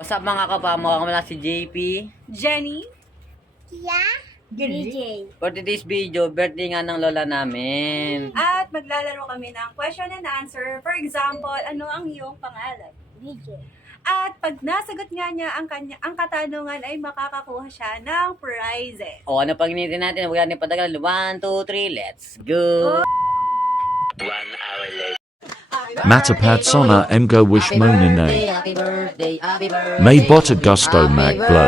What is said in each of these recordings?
What's up mga kapamo? Ako na si JP. Jenny? Yeah? DJ. For today's video, birthday nga ng lola namin. At maglalaro kami ng question and answer. For example, ano ang iyong pangalan? DJ. At pag nasagot nga niya ang katanungan ay makakakuha siya ng prizes. O ano pag initin natin? Huwag natin patagal. 1, 2, 3, let's go! Matapatsona Emgo wish monine. Happy birthday, happy birthday. May bota gusto mag blow.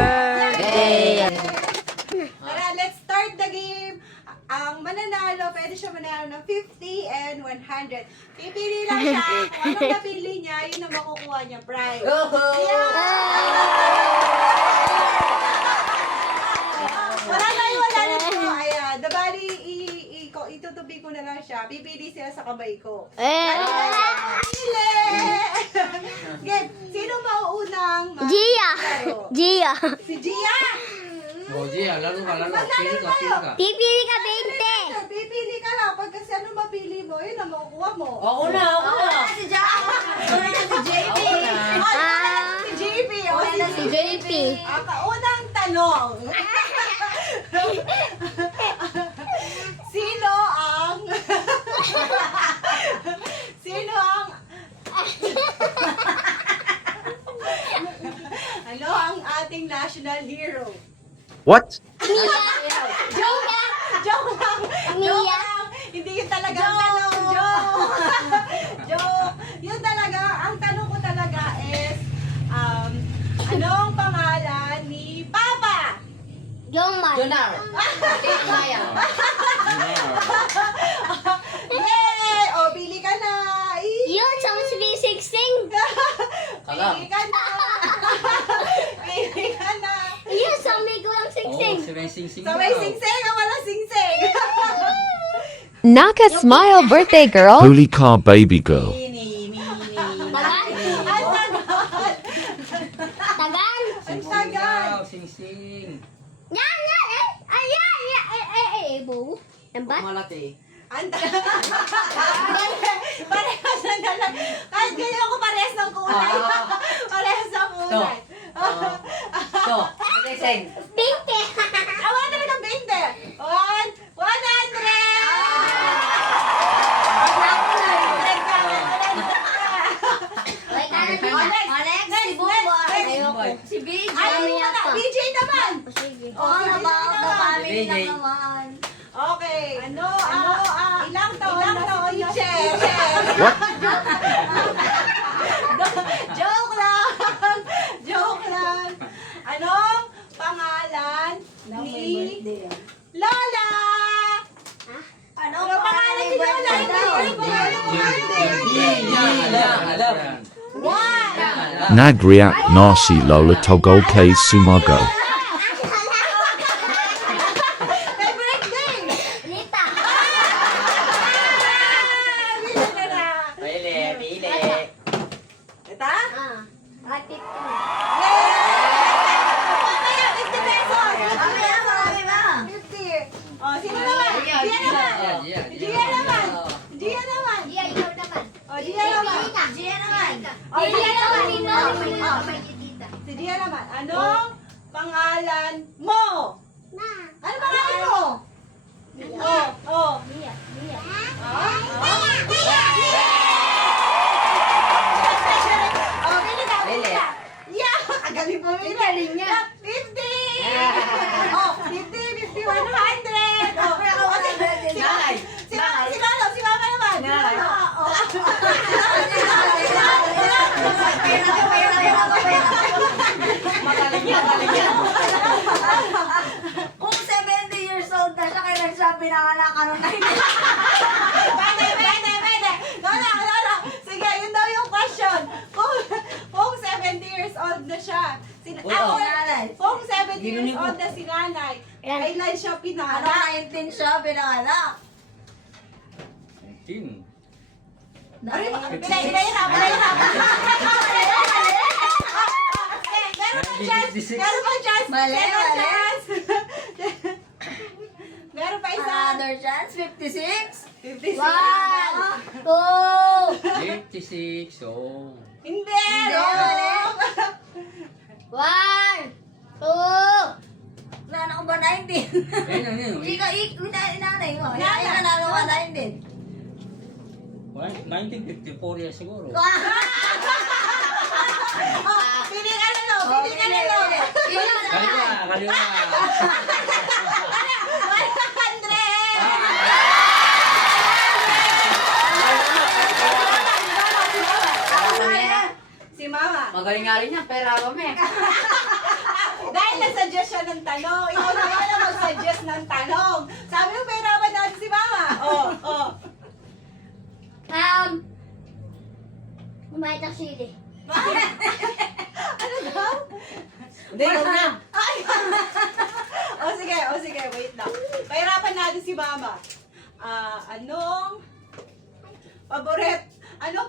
Tara, let's start the game. Ang mananalo, pwede siya manalo ng 50 and 100. Pipili lang siya. Kung anong napili niya, yun ang makukuha niya prize. Wala nito. Ayan. Dabali, itutubi ko na lang siya. Pipili sila sa kamay ko. Pili! Game. Sino mauunang Gia. maglaro? Gia. Si Gia! Oh, Gia, laro ka. Maglaro Pili ka. Pipili ka 20. Pipili ka lang. Pag kasi ano mapili mo, yun ang makukuha mo. Ako na. Si Gia! Si JP! Si JP! Si JP. Ang kaunang tanong. Sino ang... Sino ang... Ano ang ating national hero? What? Joke lang! Joke lang! Joke lang! Hindi yun talaga ang tanong. Joke! Joke! Yun talaga, ang tanong ko talaga is, anong pangalan ni Papa? Jongman. Yay! O, pili ka na! Yun, sa sing-sing. Pili ka na! Pili ka na! Yun, sa may gulang sing-sing. Sing-sing. Sabay sing-sing o wala sing-sing? Naka smile birthday girl. Holy car baby girl. Tagal. Ang tagal! Sing-sing. Yan, yan. Bo. Yan ba? Malati. Ang tagal! Parehas na lang. Kahit ganyan ako parehas ng kulay. Parehas ng kulay. So, sing. 20. Wala talagang 20. 100! Si BJ. Ay, wala. BJ naman! Sige. All about the family lang naman. Okay. Ilang taon si Cher? What? Joke lang! Joke lang! Anong pangalan ni Lola? Anong pangalan ni Lola? Anong pangalan ni Nagriak nasi lola togol k sumago. Favorite game? Lita. Pili. Ito? Ate. Mamaya, 50 pesos! Mamaya, marami ba? 50. Oh, sino naman? Gia naman! Gia naman! Gia naman! Gia, ikaw naman. Oh, Gia naman! Gia naman. Oh, Gia naman! Oh, Tita. si Gia naman. Anong pangalan mo? Na. Ano pangalan mo? Oh. Mia. Oh, pili ka. Pili. Yeah, kagaling mo. Galing niya. 50. Oh, 50, 50, 100. Oh, si Mama naman. Oh. Kung 70 years old na siya, kailan siya pinanganak ano na hindi? Pwede. Lola. Sige, yun daw yung question. Kung 70 years old na siya, kung 70 years old na si nanay, kailan siya Ano, pinanganak? 19 siya pinanganak. 19. Pinahirap. Meron pa chance. Mali. Meron pa isa. Another chance, 56. 56. 1, 2. 56. Oh. Hindi. Wrong. 1, 2. Nana ko ba 19? Ayun, ayun. Inanay mo. Inanay mo 19. 1954 yan siguro. Oh, pili ka na no, pili ka na no. Kaliwa. 100! Si Mama. Magaling nga rin yan, pera kami. Dahil nasuggest siya ng tanong, ikaw naman ang mag-suggest ng tanong. Sabi mo, pahirapan natin si Mama. Oh. Kumain ng sili. Ano daw? Hindi, huwag na. Ay! O sige, wait lang. Pahirapan natin si Mama. Anong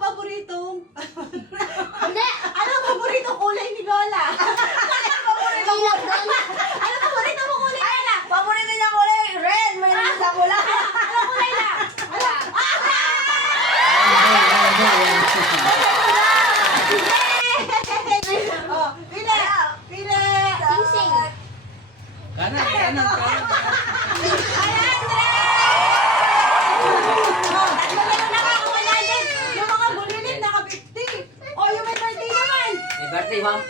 paboritong Hindi! anong paboritong kulay ni Lola? Ilag doon. Anong paborito mo kulay Lola? Paborito niya kulay red. May sa pula. Anong kulay na? Oh, pili! Pili! Sing-sing. Kanan. Yung mga bulilit, naka-50. Oh, yung may birthday naman. May birthday, ma'am.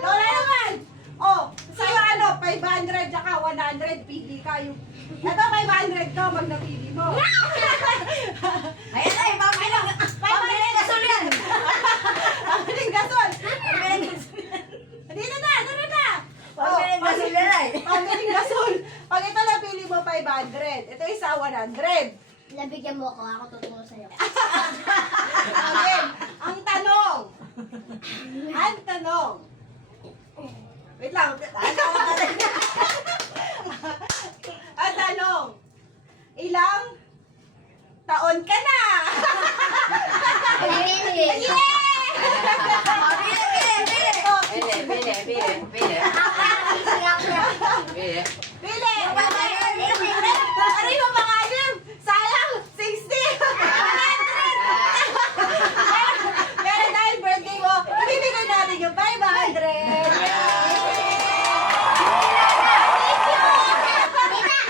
Lola naman. Oh, sa'yo ano, 500 tsaka 100, pili ka. Ito, 500 to, pag napili mo. Ayan ay, pambiling gasol yan. Pamiling gasol. Pambiling gasol. Dito na. Pambiling gasol yan ay. Pamiling gasol. Pag ito napili mo, 500. Ito isa, 100. Nabigyan mo ako tutulong sa'yo. Okay, ang tanong. Wait lang. Ang tanong. Ilang taon ka na? Pili. Oh, Pili. pili. Ano yung pangalim? Sayang, 60. Pero dahil birthday mo, ibibigay natin yung 500.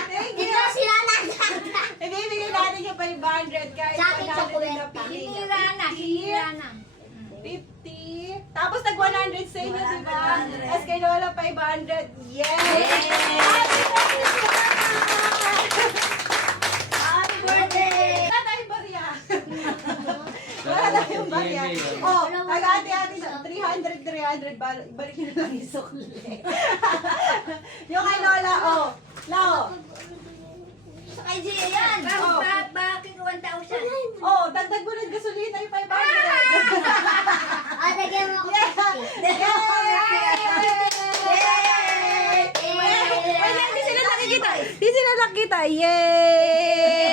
Thank you. Ikaw sila na. Ibibigay natin yung 500 guys. Sa akin, 100 chocolate na pa. pili. Hihira na. 50. Tapos nag 100 sa inyo, di ba? 100. As kay Lola, 500. Yes! Happy birthday! Wala tayong barya. Wala tayong barya. Oh, nag-ati-ati sa 300. Balik nyo na lang yung sukli. Yung kay Lola, oh. Lao. Sa kay Gia yan. Oh. Bakit 1,000? Oh, dagdag mo ng gasolina yung 500. Ah, lagyan mo ako Yeah. 50. Yay! Wala, di sila nakikita. Di sila nakita. Yay!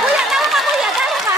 Kuya, tawa ka, kuya. Tawa ka.